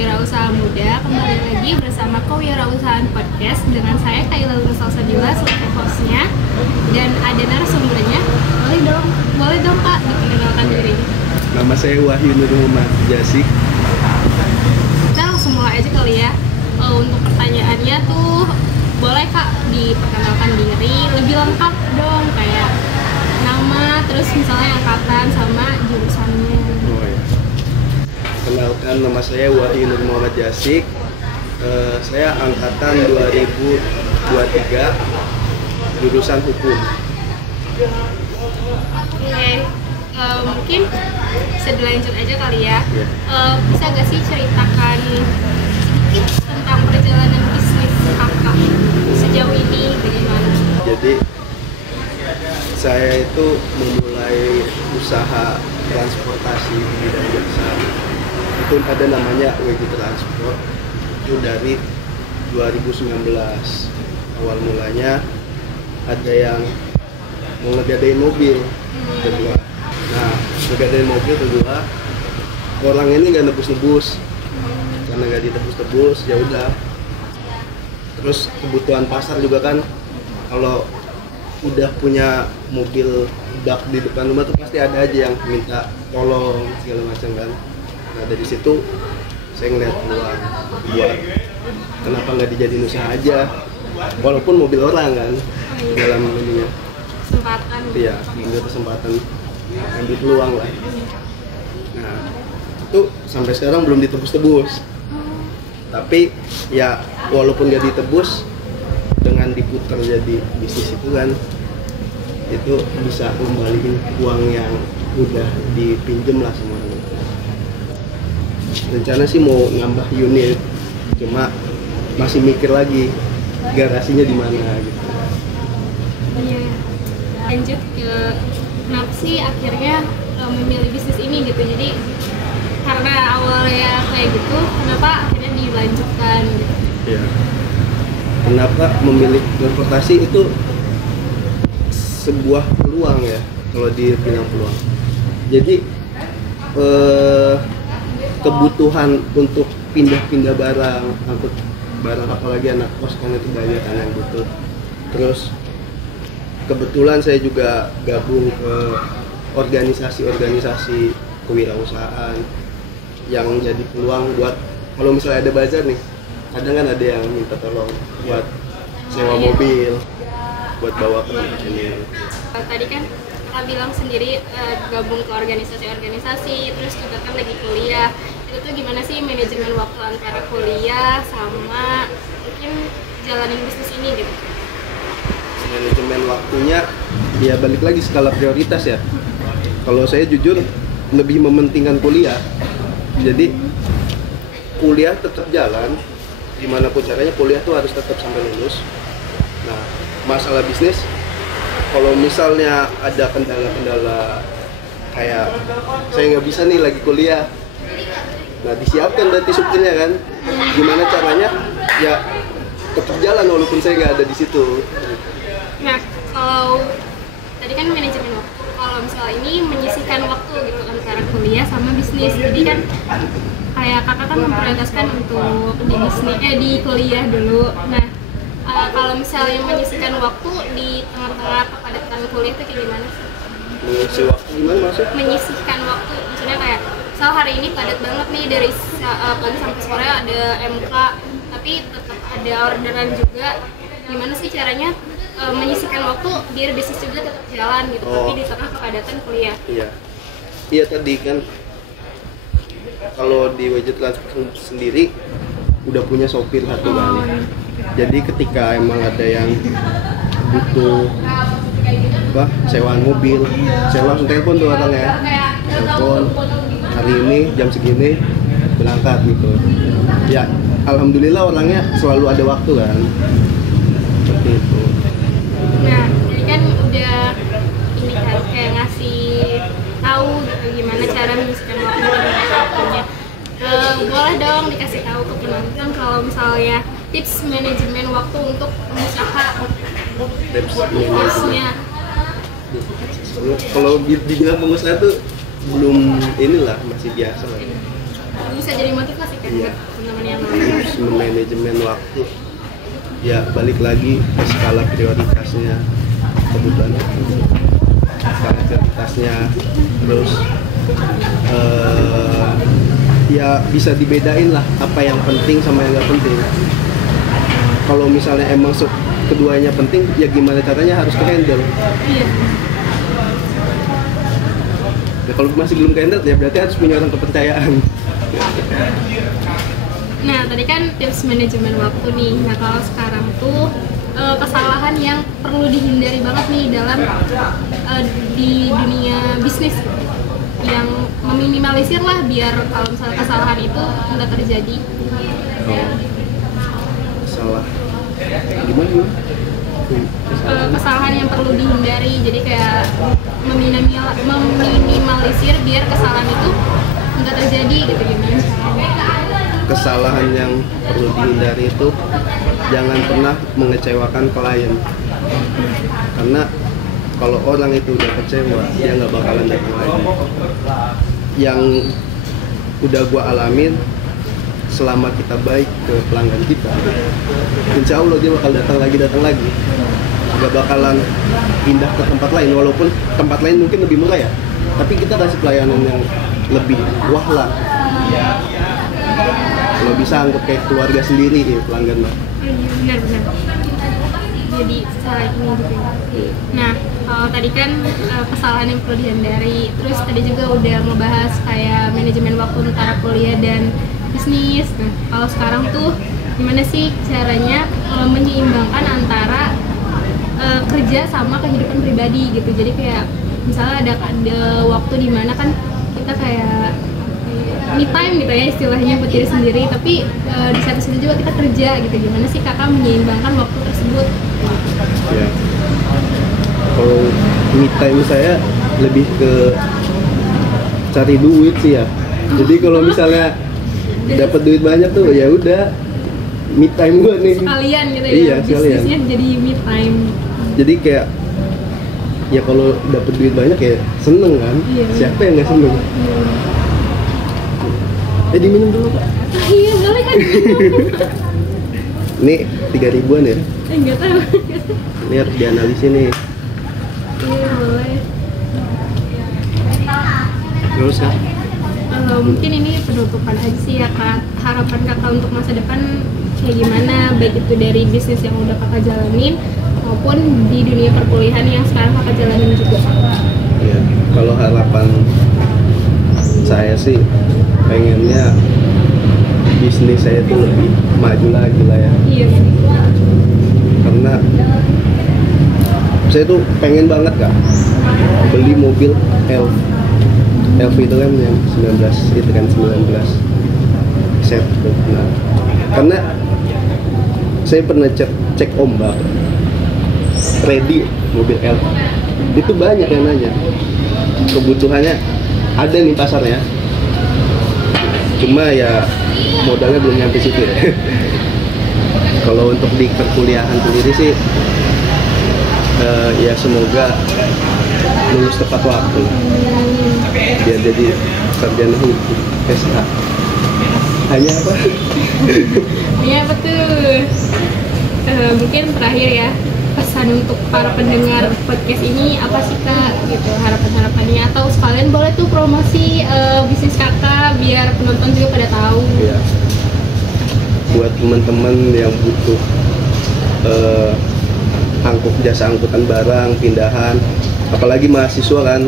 Kewirausahaan Muda, kembali lagi bersama Kewirausahaan Podcast dengan saya Kaila Salsabila selaku hostnya dan ada narasumbernya. Boleh dong Kak diperkenalkan diri. Nama saya Wahyu Nur Muhammad Jasik. Kita langsung mulai aja kali ya. Untuk pertanyaannya tuh boleh Kak diperkenalkan diri lebih lengkap dong, kayak nama, terus misalnya angkatan sama jurusannya. Oh ya. Kenalkan, nama saya Wahyu Nur Muhammad Jasik. Saya angkatan 2023, jurusan hukum. Oke, mungkin bisa dilanjut aja kali ya. Bisa gak sih ceritakan sedikit tentang perjalanan bisnis kakak sejauh ini bagaimana? Jadi saya itu memulai usaha transportasi di bidang jasa. Itu ada namanya WG Transport. Itu dari 2019. Awal mulanya ada yang mau ngegadain mobil kedua. Nah, ngegadain mobil kedua, orang ini nggak nebus-nebus. Karena nggak ditebus-tebus, ya udah. Terus kebutuhan pasar juga kan, kalau udah punya mobil bak di depan rumah tuh pasti ada aja yang minta tolong segala macam kan. Nah dari situ saya ngeliat peluang buat kenapa nggak dijadiin usaha aja, walaupun mobil orang kan dalam ininya. Kesempatan. Iya, ambil kesempatan, ambil peluang lah. Nah itu sampai sekarang belum ditebus-tebus. Tapi ya walaupun nggak ditebus, dengan diputar jadi bisnis itu kan, itu bisa ngembaliin uang yang udah dipinjem lah semuanya. Rencana sih mau nambah unit, cuma masih mikir lagi garasinya di mana gitu. Iya. Lanjut ke kenapa sih akhirnya memilih bisnis ini gitu. Jadi karena awalnya kayak gitu, kenapa akhirnya dilanjutkan gitu? Iya. Kenapa memilih transportasi itu sebuah peluang ya, kalau dibilang peluang. Jadi kebutuhan untuk pindah-pindah barang, angkut barang, apalagi anak kos kan itu banyak kan yang butuh. Terus kebetulan saya juga gabung ke organisasi kewirausahaan yang jadi peluang buat kalau misalnya ada bazar nih, kadang kan ada yang minta tolong buat sewa mobil, buat bawa ke tempat ini. Tadi kan kakak bilang sendiri gabung ke organisasi, terus juga kan lagi kuliah. Itu tuh gimana sih manajemen waktu antara kuliah sama mungkin jalanin bisnis ini gitu? Manajemen waktunya ya balik lagi skala prioritas ya. Kalau saya jujur lebih mementingkan kuliah. Jadi kuliah tetap jalan, gimana pun caranya kuliah tuh harus tetap sampai lulus. Nah, masalah bisnis, kalau misalnya ada kendala-kendala kayak saya nggak bisa nih lagi kuliah, nah disiapkan berarti supirnya kan, gimana caranya ya tetap jalan walaupun saya nggak ada di situ. Nah, kalau tadi kan manajemen waktu, kalau misalnya ini menyisihkan waktu gitu antara kuliah sama bisnis, jadi kan kayak kakak kan memprioritaskan untuk di bisnis di kuliah dulu. Nah, kalau misalnya menyisihkan waktu di tengah-tengah kepadatan kuliah itu kayak gimana sih? Mengisi waktu gimana maksud? Menyisihkan waktu, maksudnya kayak misal hari ini padat banget nih dari pagi sampai sore ada MK, tapi tetap ada orderan juga. Gimana sih caranya menyisihkan waktu biar bisnis juga tetap jalan gitu, tapi di tengah kepadatan kuliah? Iya tadi kan kalau di WG Transport sendiri udah punya sopir satu kan. Jadi ketika emang ada yang butuh sewaan mobil, saya langsung telepon tuh orangnya, telepon hari ini jam segini berangkat gitu. Ya alhamdulillah orangnya selalu ada waktu kan, seperti itu. Nah, jadi kan udah ini kan kayak ngasih tahu gitu gimana cara menyisihkan waktunya. Boleh dong dikasih tahu ke penonton kalau misalnya tips manajemen waktu untuk pengusaha. Tipsnya. Kalau dibilang pengusaha tuh belum inilah, masih biasa lah. bisa jadi motivasi kan Iya. buat teman-teman yang lain. Terus manajemen waktu, ya balik lagi ke skala prioritasnya, kebutuhan skala prioritasnya. Terus ya bisa dibedain lah apa yang penting sama yang nggak penting. Kalau misalnya emang keduanya penting, ya gimana caranya harus ke-handle. Iya. Ya, kalau masih belum ke-handle, ya berarti harus punya orang kepercayaan. Nah, tadi kan tips manajemen waktu nih. Nah, kalau sekarang tuh kesalahan yang perlu dihindari banget nih dalam di dunia bisnis, yang meminimalisir lah biar kalau misalnya kesalahan itu nggak terjadi. Salah gimana? Kesalahan yang perlu dihindari, jadi kayak meminimalisir biar kesalahan itu nggak terjadi gitu, gimana caranya? Kesalahan yang perlu dihindari itu jangan pernah mengecewakan klien, karena kalau orang itu udah kecewa dia nggak bakalan datang lagi. Yang udah gua alamin, selama kita baik ke pelanggan kita, insya Allah dia bakal datang lagi, nggak bakalan pindah ke tempat lain. Walaupun tempat lain mungkin lebih murah ya, tapi kita kasih pelayanan yang lebih wah lah. Kalau bisa anggap kayak keluarga sendiri ya pelanggan mah. Benar-benar. Jadi salah ini juga. Nah, kalau tadi kan kesalahan yang perlu dihindari, terus tadi juga udah ngebahas kayak manajemen waktu antara kuliah dan bisnis. Nah, kalau sekarang tuh gimana sih caranya menyeimbangkan antara kerja sama kehidupan pribadi gitu. Jadi kayak misalnya ada waktu di mana kan kita kayak me time gitu ya istilahnya buat diri sendiri, tapi di satu sisi juga kita kerja gitu. Gimana sih kakak menyeimbangkan waktu tersebut? Ya. Kalau me time saya lebih ke cari duit sih ya. Jadi kalau misalnya dapat duit banyak tuh ya udah me time gue nih. Sekalian gitu ya. Iya, sekalian. Bisnisnya jadi me time. Jadi kayak ya kalau dapat duit banyak ya seneng kan. Iya. Siapa yang nggak seneng? Diminum dulu Pak. Iya boleh kan? Ini 3.000-an ya? Enggak tahu. Ini harus dianalisin nih. Iya boleh. Terus kan? Mungkin ini penutupan aja sih ya kak. Harapan kakak untuk masa depan kayak gimana, baik itu dari bisnis yang udah kakak jalanin maupun di dunia perkuliahan yang sekarang kakak jalanin juga. Ya, kalau harapan saya sih pengennya bisnis saya tuh lebih maju lagi lah ya. Iya. Karena saya tuh pengen banget kak beli mobil Elf itu kan yang 19 itu kan 19 set tuh. Nah, karena saya pernah cek ombak ready mobil Elf itu banyak yang nanya, kebutuhannya ada nih pasarnya, cuma ya modalnya belum nyampe situ ya. Kalau untuk di perkuliahan sendiri sih ya semoga lulus tepat waktu biar jadi sarjana hukum SH. Hanya apa? Iya betul. Mungkin terakhir ya, pesan untuk para pendengar podcast ini apa sih kak gitu, harapan-harapannya, atau sekalian boleh tuh promosi bisnis kakak biar penonton juga pada tahu. Ya, buat teman-teman yang butuh jasa angkutan barang pindahan, apalagi mahasiswa kan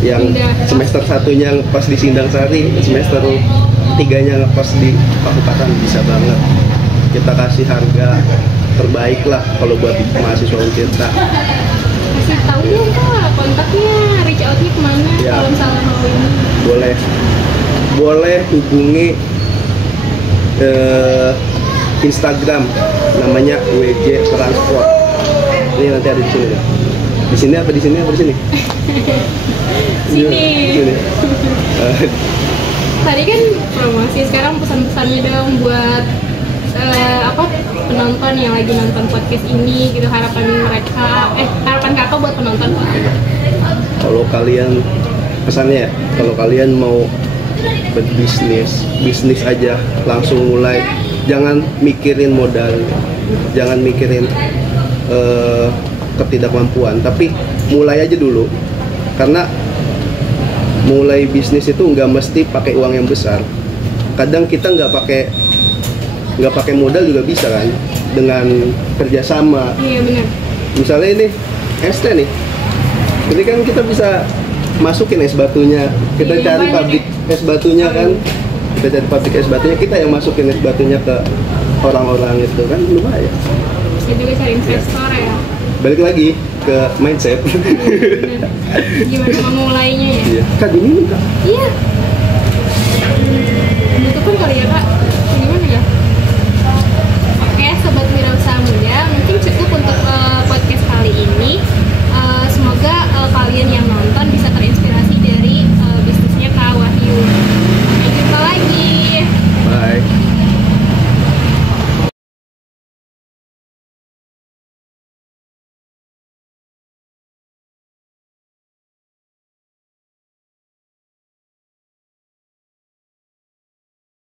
yang semester satunya pas di Sindang Sari, semester 3-nya pas di Pakupatan, bisa banget kita kasih harga terbaik lah kalau buat mahasiswa Untirta. Kasih tahu dong kak kontaknya, reach outnya kemana Ya. kalau misalnya mau ini. Boleh hubungi Instagram namanya WJ Transport. Ini nanti ada di sini ya. Di sini apa di sini apa di sini? Sini. Di sini. Tadi kan promosi, sekarang pesan-pesannya dong buat penonton yang lagi nonton podcast ini gitu, harapan kakak buat penonton. Kalau kalian pesannya ya, kalau kalian mau bisnis aja langsung mulai, jangan mikirin modal, jangan mikirin ketidakmampuan, tapi mulai aja dulu, karena mulai bisnis itu nggak mesti pakai uang yang besar. Kadang kita nggak pakai modal juga bisa kan, dengan kerjasama. Iya benar. Misalnya ini es teh nih, ini kan kita bisa masukin es batunya, kita Iya, cari banyak pabrik es batunya kan, kita cari pabrik es batunya, kita yang masukin es batunya ke orang-orang itu kan lumayan. Bisa juga cari investor ya. Balik lagi ke mindset. Benar. Gimana memulainya ya? Iya. Kak, ini nih, Kak. Iya. Itu pun kali ya kak.